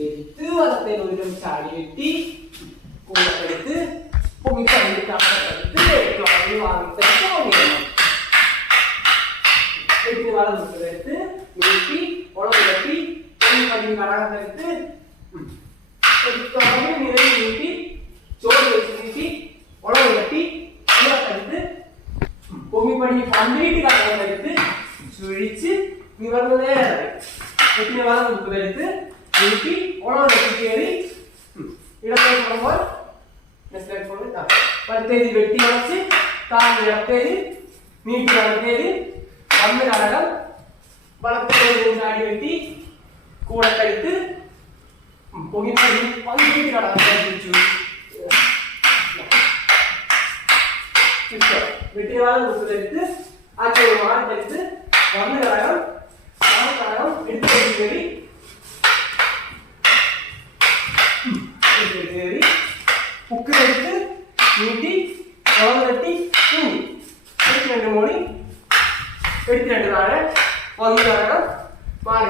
എടുത്ത് വലത്തെ ഒരു ചാടി വെട്ടി കൂടെടുത്ത് പൊങ്ങിപ്പടിയിട്ട് എടുത്ത് വളർന്നെടുത്ത് നീട്ടി ഉളവ് കെട്ടി പൊങ്ങിപ്പടി കടകത്തെടുത്ത് നിരവധി നീട്ടി ചോറ് വെച്ച് നീട്ടി ഉളവ് കെട്ടി ഇവർത്തെടുത്ത് പൊങ്ങിപ്പടി കംപ്ലീറ്റ് കടകത്തെടുത്ത് ചുഴിച്ച് നിവർന്ന് നേരെ വെട്ടിനെ വളർന്നെടുത്ത് നീട്ടി ഉളവ് കെട്ടി കയറി ഇടത്തേക്ക് പോകുമ്പോൾ വലത്തേത് വെട്ടി വളച്ച് താഴെ ഇടത്തേത് നീട്ടി വലത്തേത് വന്ന് കടകം വളത്തേത് ചാടി വെട്ടി കൂടെ കഴുത്ത് പൊങ്ങിപ്പടി പങ്കിട്ട് കടകം തിരിച്ചു വെട്ടിയ വാഴ കുത്തിലെടുത്ത് ആ ചോറ് മാറിത്തെടുത്ത് വന്ന് കടകം എടുത്ത് കയറി കയറി ഉക്കിലെടുത്ത് നീട്ടി ഉളവ് കെട്ടി തൂങ്ങി എടുത്തിരണ്ട് മോളി എടുത്തിരണ്ട് താഴെ വന്ന് കടകം മാറി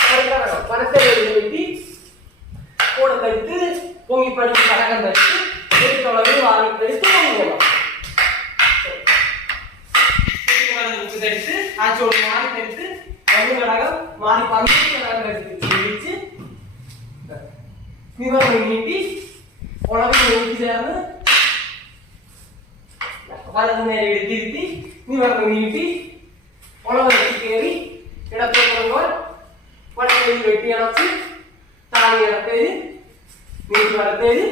കടകം പനത്തെ വെട്ടി കൂടെ തടുത്ത് പൊങ്ങിപ്പടി കടകം തടുത്ത് എടുത്തുളവ് വാങ്ങിത്തെടുത്ത് പൊങ്ങിക്കണം ആ ചോറ് മാറിത്തെടുത്ത് വന്ന് കടകം മാറി പങ്കിട്ട് കടകം തടുത്ത് തിരിച്ച് നിവർന്ന് നീട്ടി ഉളവിൽ നീട്ടി ചേർന്ന് വലത് നേരെ എടുത്തിരുത്തി നിവർന്ന് നീട്ടി ഉളവ് വെട്ടി കയറി ഇടത്തേക്ക് വരുമ്പോൾ വലത്തേത് വെട്ടി അടച്ച് താഴെ ഇടത്തേത് നീട്ടി വലത്തേത്